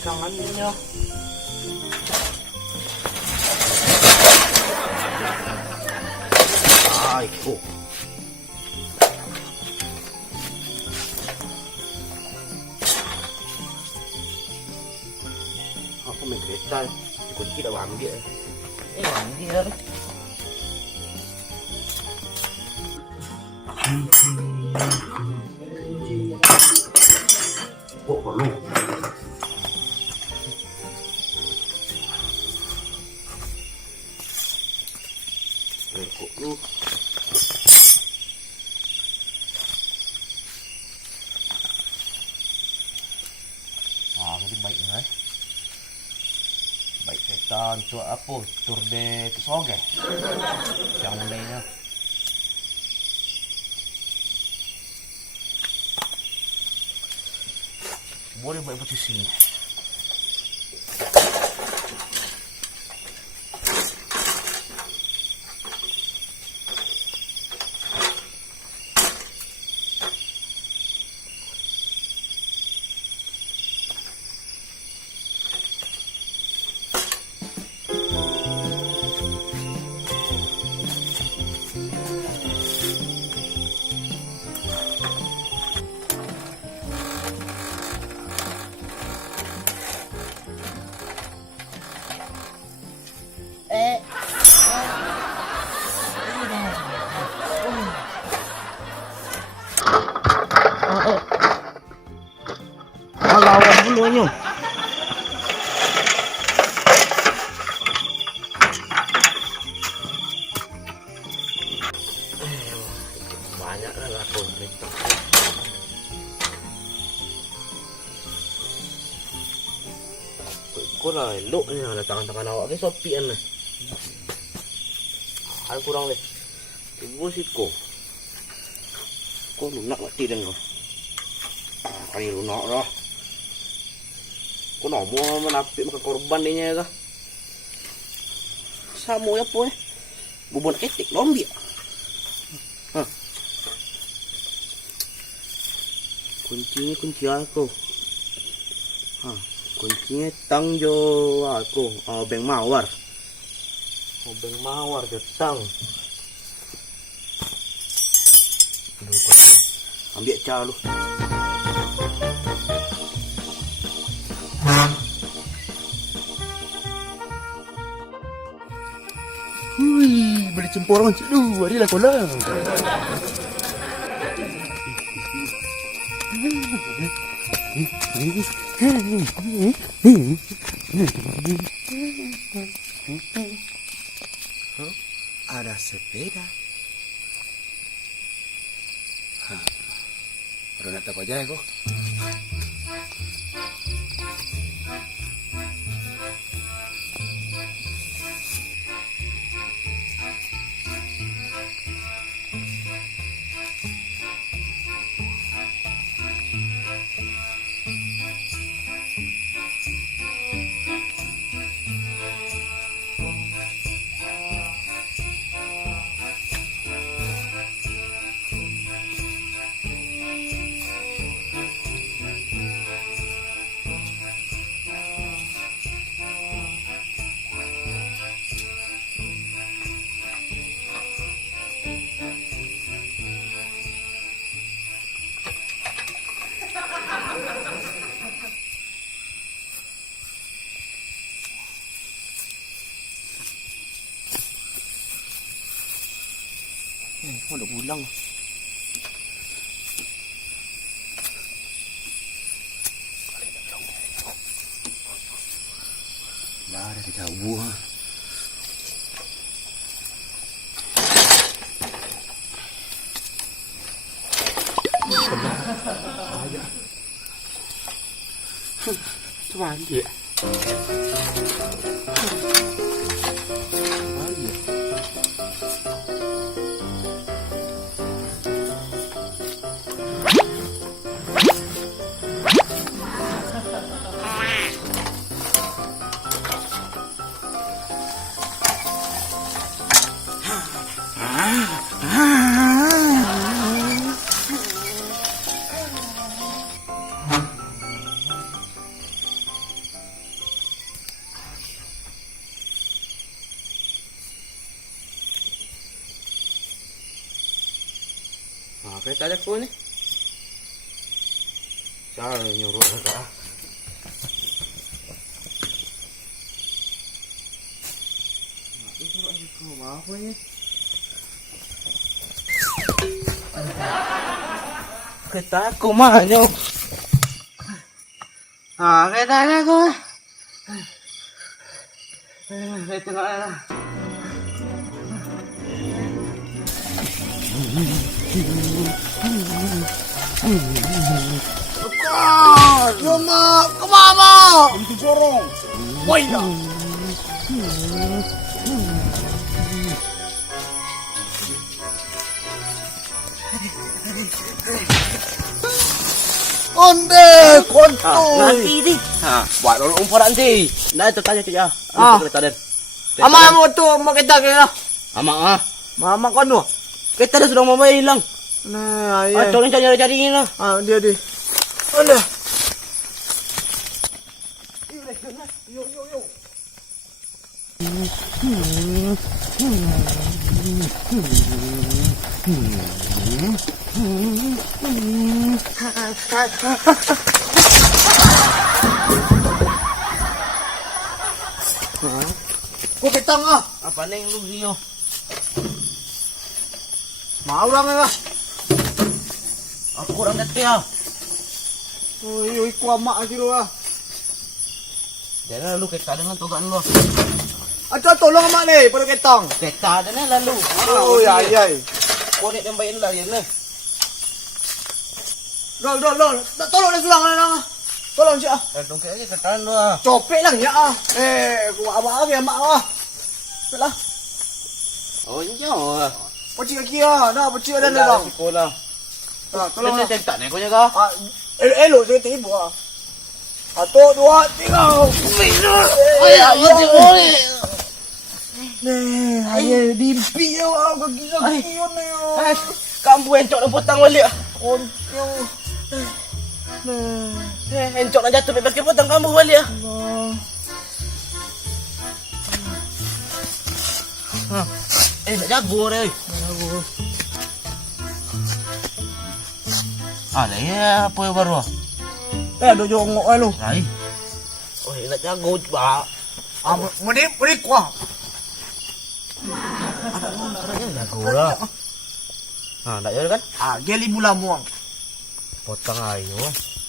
Tangannya. Aiko. Apa main kereta? Ikut kita ambil. Ambil. Oh, perlu. Lekuk lu. Jadi baik ni. Baik kereta untuk apa? Tur de Kesoge. Yang mulainya. Boleh buat posisi ni. Lawan dulunya. Banyak lah aku minta. Kau lah elok ni ada tangan-tangan awak ke sopian ni. Hal kurang leh. Ibu sih kau. Kau lunak mati dan kau. Kali lunak lah. Kau nak mau menapik makan korban ni nya kah? Sama ya apa bubon ketik lombi. Kunci aku. Kuncinya tangjo aku. Beng mawar. Beng mawar ketang. Ambil calu. Hui, beli cempor orang cikgu, hari lah kolam. Ada sepeda. Baru nak tahu aja kok. Kau dah pulang. Dah jauh. Cuman dia. kereta aku ni. Cara nyuruh agak. Suruh aku maaf ni. Kereta aku mahnya. Kereta aku. Tengok lah. Mama, kemana? Itu corong. Woi dah. Onde, kontol. Nanti ni. Buat orang umpah nanti. Dah tertanya kerja. Kereta dan. Ama mo tu, mo kita kaya. Amak Mama kono. Kereta dah sudah mama hilang. Nah, ya. Tolong cari ni lah. Dia. Alah. Yo. Kau ketang ah. Apa neng lu Rio? Mau lang ah. Aku kurang detik ah. Oi, ku ama siro ah. Jangan lu kereta dengan togan lu. Ato tolong ama ni, pada ketang. Kereta dan lalu. Oh, ay. Kau ni tembakin lah ya ni. Dol. Tolong dia sulang lang. Tolong siya. Tolong aja kereta lu ah. Copek lang ya ah. Ku ama lagi ama ah. Lah. Oh nyo. Pocik kaki ah. Dah pocik dah lang. Sekolah. Tolong Ni kereta ni kau jaga. Elok saya tiba ah. Satu, dua, tiga. Ayah dimpi ya kaki yun na yun. Kamu encok na putang balik. Konyo. Encok na jatuh bebas ke putang kamu balik. Nak jago dah. Ada ya apa yang baru? Ada jongok lu. Hai. Oh, nak jago juga. Mudik kuah. Jago lah. Tak jadi kan? Geli mula muang. Potong ayo.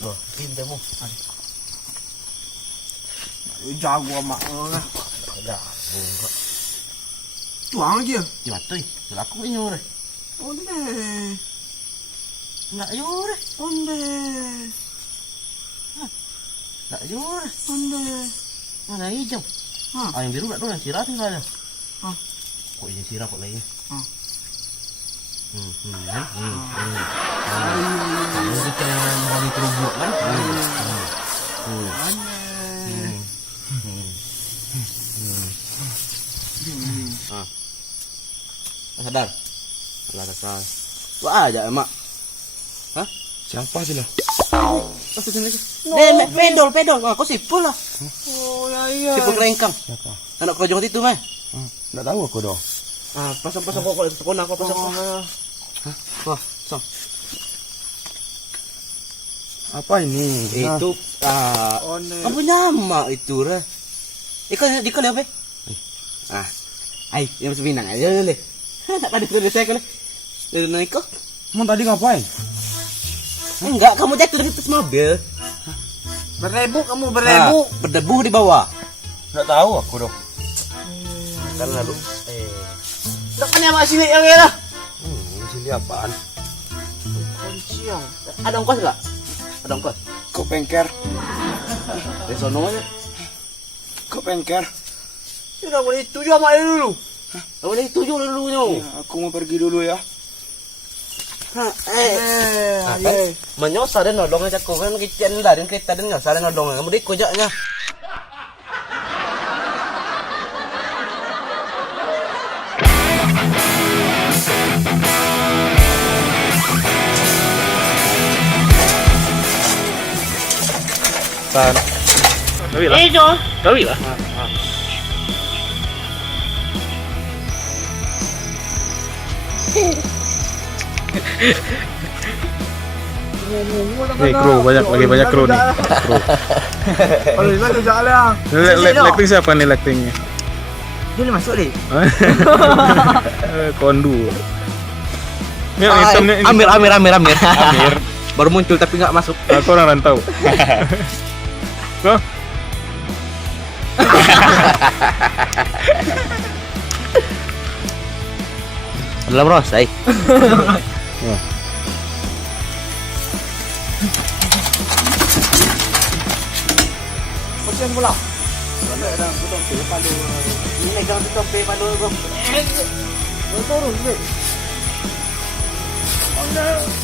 Loh, pintar mu. Jago mak. Jago kok. Tuang lagi ya? Jatuh. Laku ini orang. Onde. Nak yur. Onde. Nak yur. Onde. Mana hijau? Yang biru tak tahu yang sirah tinggal. Kok ini sirah kok lain? Ini kita mau terubuk kan? Sadar? Alah dasar. Wah aja emak. Hah? Siapa sih lah? Pasal sini aja. Pedol. Kau sipul lah. Oh ya. Sipul kerengkang. Anak kau jonggot itu mah. Enggak tahu aku doh. Pasang kok sekolah kau pasang. Wah, sang. Apa ini? Itu kamu nyama itu re. Ikan apa? Ai, yang masih binang aja le. Tak ada kerja saya kali. Dari naik kok. Kamu tadi ngapain? Enggak, kamu jatuh dari atas mobil. Kamu berdebu. Berdebu di bawah. Enggak tahu aku doh. Kan lalu. Depannya masih yang ya lah. Sini apaan? Kunci yang. Ada ongkos enggak? Ada ongkos. Kok pengker? Dari sono aja. Kok pengker? Sudah boleh tuju sama dia dulu. Boleh tuju dulu nyo. Aku mau pergi dulu ya. Menyosa dan nolong aja kau kan kician lah dan kita dan nyosa dan nolong kamu dik kojaknya. San. Tahu lah. Tahu lah. kru banyak lagi banyak kru nih. Kru. Kalau bisa tu jalan. Lighting siapa nih lightingnya? Dia boleh masuk deh. Kondu. Ini yang hitamnya ini. Amir. Amir. Baru muncul tapi nggak masuk. Aku orang rantau. Kok? Dalam rosai. Macam pula. Ada dah betul pe palu. Ini gang betul pe palu bro. Turun je. Oh no.